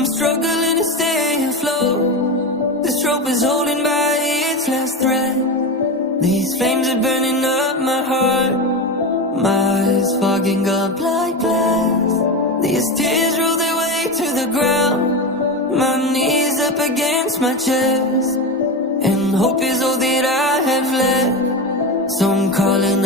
I'm struggling to stay afloat. This rope is holding by its last thread. These flames are burning up my heart. My eyes fogging up like glass. These tears roll their way to the ground. My knees up against my chest, and hope is all that I have left. So I'm calling